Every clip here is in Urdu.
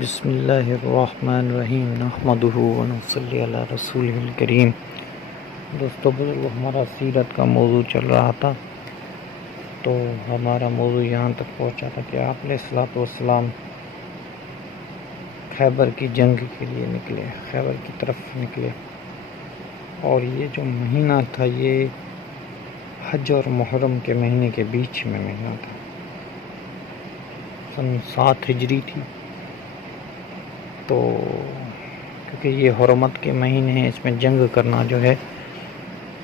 بسم اللہ الرحمن الرحیم نحمدہ ونصلی علی رسولہ الکریم۔ دوستو بزرگ، ہمارا سیرت کا موضوع چل رہا تھا، تو ہمارا موضوع یہاں تک پہنچا تھا کہ آپ علیہ الصلوۃ والسلام خیبر کی جنگ کے لیے نکلے، خیبر کی طرف نکلے، اور یہ جو مہینہ تھا یہ حج اور محرم کے مہینے کے بیچ میں مہینہ تھا، سن 7 ہجری تھی۔ تو کیونکہ یہ حرمت کے مہینے ہیں، اس میں جنگ کرنا جو ہے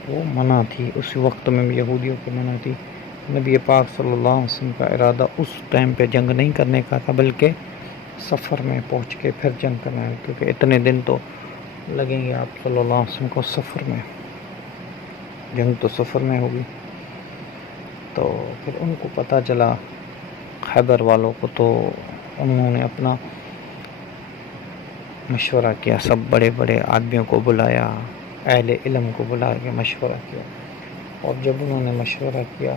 وہ منع تھی، اس وقت میں بھی یہودیوں کی منع تھی۔ نبی پاک صلی اللہ علیہ وسلم کا ارادہ اس ٹائم پہ جنگ نہیں کرنے کا تھا، بلکہ سفر میں پہنچ کے پھر جنگ کرنا ہے، کیونکہ اتنے دن تو لگیں گے آپ صلی اللہ علیہ وسلم کو سفر میں، جنگ تو سفر میں ہوگی۔ تو پھر ان کو پتہ چلا خیبر والوں کو، تو انہوں نے اپنا مشورہ کیا، سب بڑے بڑے آدمیوں کو بلایا، اہل علم کو بلا کے مشورہ کیا، اور جب انہوں نے مشورہ کیا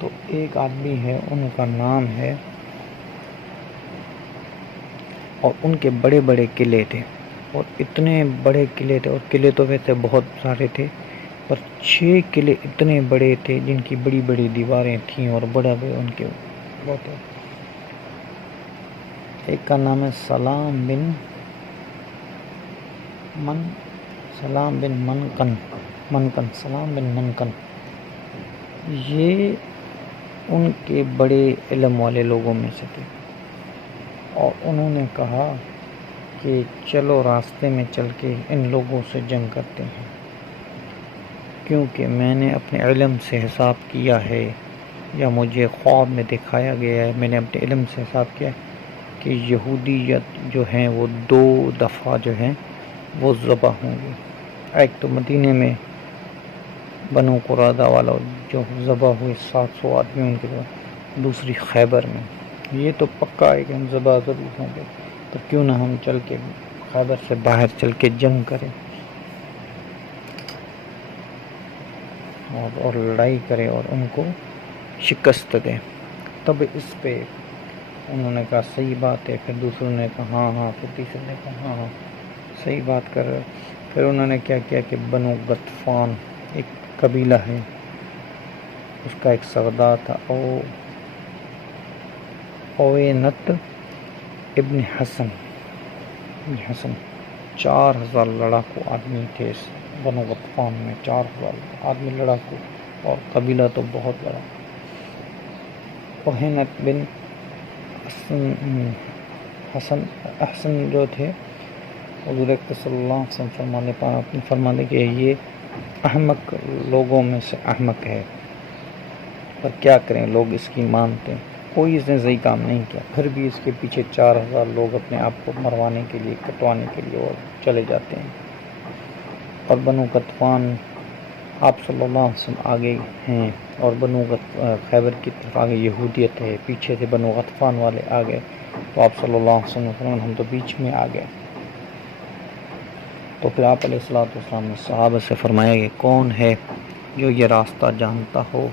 تو ایک آدمی ہے، ان کا نام ہے، اور ان کے بڑے بڑے قلعے تھے، اور اتنے بڑے قلعے تھے، اور قلعے تو ویسے بہت سارے تھے، پر 6 قلعے اتنے بڑے تھے جن کی بڑی بڑی دیواریں تھیں، اور بڑا بھی ان کے بہت۔ ایک کا نام ہے سلام بن منکن۔ یہ ان کے بڑے علم والے لوگوں میں سے تھے، اور انہوں نے کہا کہ چلو راستے میں چل کے ان لوگوں سے جنگ کرتے ہیں، کیونکہ میں نے اپنے علم سے حساب کیا ہے، یا مجھے خواب میں دکھایا گیا ہے، میں نے اپنے علم سے حساب کیا کہ یہودیت جو ہیں وہ 2 دفعہ جو ہیں وہ ذبح ہوں گے۔ ایک تو مدینے میں بنو قریظہ والا جو ذبح ہوئے 700 آدمی ان کے بعد، دوسری خیبر میں، یہ تو پکا ہے کہ ہم ذبح ضرور ہوں گے، تو کیوں نہ ہم چل کے خیبر سے باہر چل کے جنگ کریں اور لڑائی کریں اور ان کو شکست دیں۔ تب اس پہ انہوں نے کہا صحیح بات ہے، پھر دوسروں نے کہا ہاں، پھر تیسرے نے کہا ہاں صحیح بات کر رہے۔ پھر انہوں نے کیا کیا کہ بنو غطفان ایک قبیلہ ہے، اس کا ایک سردار تھا اوینت ابن حسن، 4000 لڑاکو آدمی تھے اس بنو غطفان میں، 4000 آدمی لڑاکو، اور قبیلہ تو بہت بڑا۔ اوینت بن حسن جو تھے، حضور صلی اللہ علیہ وسلم فرمانے کہ یہ احمق لوگوں میں سے احمق ہے، پر کیا کریں، لوگ اس کی مانتے ہیں، کوئی اس نے صحیح کام نہیں کیا، پھر بھی اس کے پیچھے 4000 لوگ اپنے آپ کو مروانے کے لیے، کٹوانے کے لیے اور چلے جاتے ہیں۔ اور بنو غطفان آپ صلی اللہ علیہ وسلم آگے ہیں، اور خیبر کی طرف آگے یہودیت ہے، پیچھے سے بنو غطفان والے آگے، تو آپ صلی اللہ علیہ وسلم فرمایا ہم تو بیچ میں آ گئے۔ تو پھر آپ علیہ الصلوۃ والسلام نے صحابہ سے فرمایا کہ کون ہے جو یہ راستہ جانتا ہو،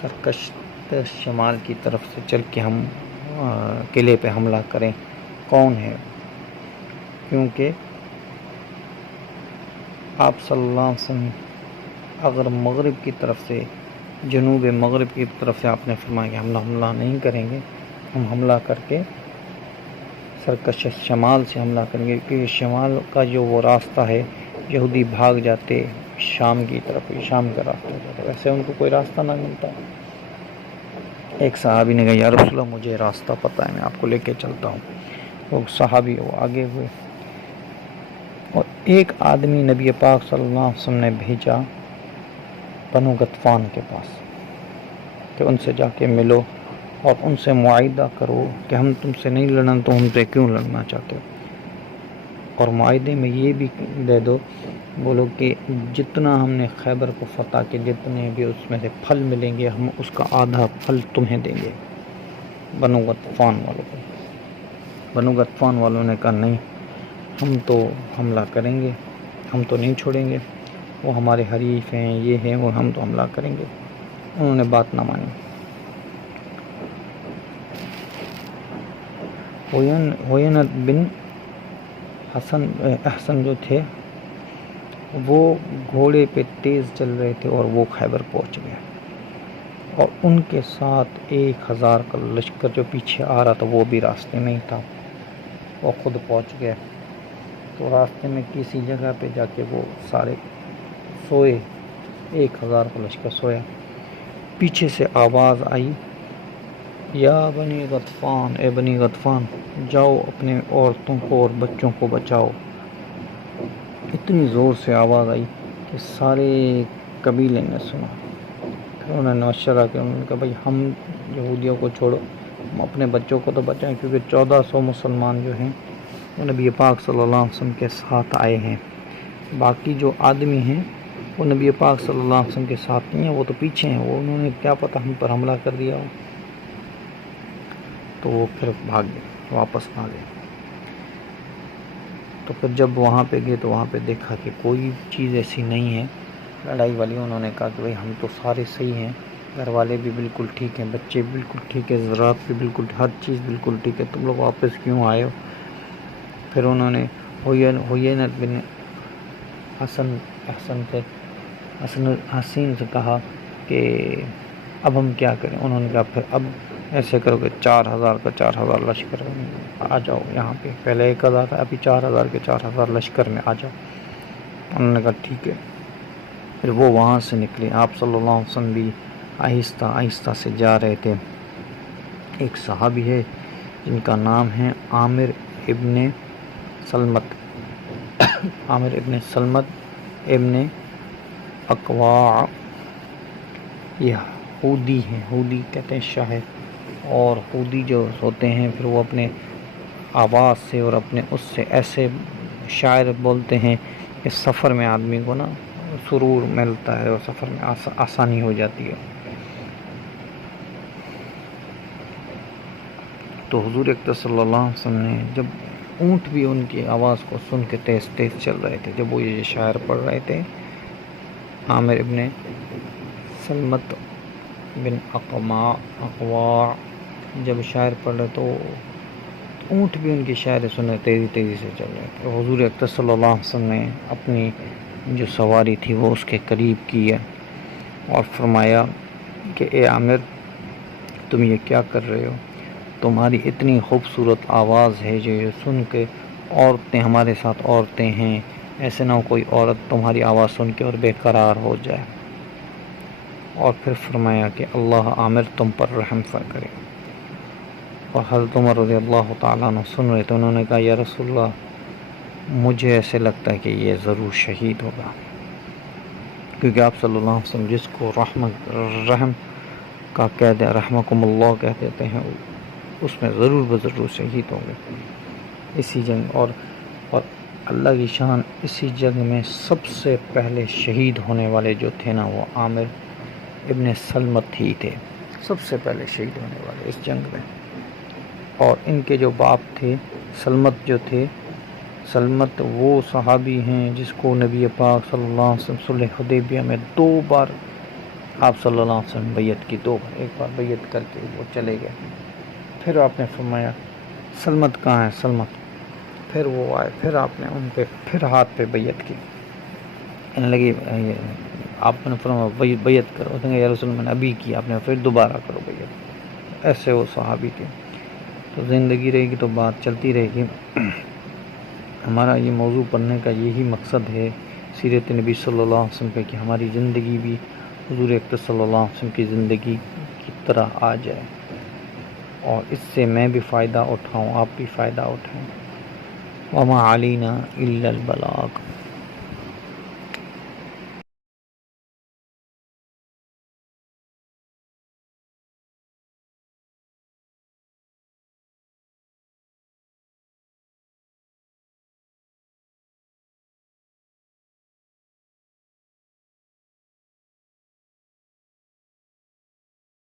سرکش شمال کی طرف سے چل کے ہم قلعے پہ حملہ کریں، کون ہے؟ کیونکہ آپ صلی اللہ علیہ وسلم اگر مغرب کی طرف سے، جنوب مغرب کی طرف سے آپ نے فرمایا کہ ہم حملہ نہیں کریں گے، ہم حملہ کر کے سرکش شمال سے حملہ کریں گے، کیونکہ شمال کا جو وہ راستہ ہے یہودی بھاگ جاتے شام کی طرف، شام کا راستہ جاتا، ویسے ان کو کوئی راستہ نہ ملتا۔ ایک صحابی نے کہا یا رسول اللہ مجھے راستہ پتہ ہے، میں آپ کو لے کے چلتا ہوں۔ وہ صحابی وہ آگے ہوئے، اور ایک آدمی نبی پاک صلی اللہ علیہ وسلم نے بھیجا بنو غطفان کے پاس کہ ان سے جا کے ملو اور ان سے معاہدہ کرو کہ ہم تم سے نہیں لڑنا، تو ہم سے کیوں لڑنا چاہتے ہو، اور معاہدے میں یہ بھی دے دو، بولو کہ جتنا ہم نے خیبر کو فتح کے جتنے بھی اس میں سے پھل ملیں گے، ہم اس کا آدھا پھل تمہیں دیں گے، بنو غطفان والوں کو۔ بنو غطفان والوں نے کہا نہیں، ہم تو حملہ کریں گے، ہم تو نہیں چھوڑیں گے، وہ ہمارے حریف ہیں، یہ ہیں وہ، ہم تو حملہ کریں گے۔ انہوں نے بات نہ مانی۔ ہوینت بن احسن جو تھے وہ گھوڑے پہ تیز چل رہے تھے اور وہ خیبر پہنچ گئے، اور ان کے ساتھ 1000 کا لشکر جو پیچھے آ رہا تھا وہ بھی راستے میں ہی تھا، وہ خود پہنچ گئے۔ تو راستے میں کسی جگہ پہ جا کے وہ سارے سوئے، 1000 کا لشکر سویا۔ پیچھے سے آواز آئی، یا بنی غطفان، اے بنی غطفان، جاؤ اپنے عورتوں کو اور بچوں کو بچاؤ۔ اتنی زور سے آواز آئی کہ سارے قبیلے نے سنا۔ پھر انہوں نے مشورہ کیا، انہوں نے کہا بھائی ہم یہودیوں کو چھوڑو، ہم اپنے بچوں کو تو بچائیں، کیونکہ 1400 مسلمان جو ہیں وہ نبی پاک صلی اللہ علیہ وسلم کے ساتھ آئے ہیں، باقی جو آدمی ہیں وہ نبی پاک صلی اللہ علیہ وسلم کے ساتھ نہیں ہیں، وہ تو پیچھے ہیں، وہ انہوں نے کیا پتہ ہم پر حملہ کر دیا ہو۔ تو وہ پھر بھاگ گئے، واپس آ گئے۔ تو پھر جب وہاں پہ گئے تو وہاں پہ دیکھا کہ کوئی چیز ایسی نہیں ہے لڑائی والی۔ انہوں نے کہا کہ بھائی ہم تو سارے صحیح ہیں، گھر والے بھی بالکل ٹھیک ہیں، بچے بھی بالکل ٹھیک ہے، زراعت بھی بالکل، ہر چیز بالکل ٹھیک ہے، تم لوگ واپس کیوں آئے ہو؟ پھر انہوں نے ہوینت بن حسین سے کہا کہ اب ہم کیا کریں؟ انہوں نے کہا پھر اب ایسے کرو کہ 4000 کا 4000 لشکر آ جاؤ یہاں پہ، پہلے 1000 تھا، ابھی 4000 کے 4000 لشکر میں آ جاؤ۔ انہوں نے کہا ٹھیک ہے۔ پھر وہ وہاں سے نکلے، آپ صلی اللہ علیہ وسلم بھی آہستہ آہستہ سے جا رہے تھے۔ ایک صحابی ہے جن کا نام ہے عامر ابن سلمت، عامر ابن سلمت ابن اقواع، یہ ہودی ہیں، ہودی کہتے ہیں شاعر، اور ہودی جو ہوتے ہیں پھر وہ اپنے آواز سے اور اپنے اس سے ایسے شاعر بولتے ہیں کہ سفر میں آدمی کو نا سرور ملتا ہے اور سفر میں آسانی ہو جاتی ہے۔ تو حضور اکرم صلی اللہ علیہ وسلم نے جب اونٹ بھی ان کی آواز کو سن کے تیز تیز چل رہے تھے، جب وہ یہ شاعر پڑھ رہے تھے عامر ابن سلمت بن اقواع جب شاعر پڑھ رہے تو اونٹ بھی ان کی شاعری سنے تیزی تیزی سے چل رہے تھے۔ حضور اکرم صلی اللہ علیہ وسلم نے اپنی جو سواری تھی وہ اس کے قریب کی ہے اور فرمایا کہ اے عامر، تم یہ کیا کر رہے ہو؟ تمہاری اتنی خوبصورت آواز ہے جو یہ سن کے عورتیں، ہمارے ساتھ عورتیں ہیں، ایسے نہ ہو کوئی عورت تمہاری آواز سن کے اور بے قرار ہو جائے۔ اور پھر فرمایا کہ اللہ عامر تم پر رحم کرے۔ اور حضرت عمر رضی اللہ تعالیٰ عنہ سن رہے تھے، انہوں نے کہا یا رسول اللہ، مجھے ایسے لگتا ہے کہ یہ ضرور شہید ہوگا، کیونکہ آپ صلی اللہ علیہ وسلم جس کو رحم کا کہتے ہیں، رحمکم اللہ کہہ دیتے ہیں، اس میں ضرور شہید ہوں گے اسی جنگ۔ اور اللہ کی شان، اسی جنگ میں سب سے پہلے شہید ہونے والے جو تھے نا وہ عامر ابن سلمت ہی تھے، سب سے پہلے شہید ہونے والے اس جنگ میں۔ اور ان کے جو باپ تھے سلمت جو تھے، سلمت وہ صحابی ہیں جس کو نبی پاک صلی اللہ علیہ وسلم صلح حدیبیہ میں 2 بار آپ صلی اللہ علیہ وسلم بیعت کی، 2 بار، ایک بار بیعت کر کے وہ چلے گئے۔ پھر آپ نے فرمایا سلمت کہاں ہے؟ سلمت، پھر وہ آئے، پھر آپ نے ان پہ پھر ہاتھ پہ بیعت کی، کہنے لگے آپ نے فرمایا بیعت کرو، کہنے یا رسول اللہ میں نے ابھی کی، آپ نے پھر دوبارہ کرو بیعت۔ ایسے وہ صحابی تھے۔ تو زندگی رہے گی تو بات چلتی رہے گی۔ ہمارا یہ موضوع پڑھنے کا یہی مقصد ہے سیرت نبی صلی اللہ علیہ وسلم پہ، کہ ہماری زندگی بھی حضور اکرم صلی اللہ علیہ وسلم کی زندگی کی طرح آ جائے، اور اس سے میں بھی فائدہ اٹھاؤں، آپ بھی فائدہ اٹھائیں۔ وما علینا الا البلاغ۔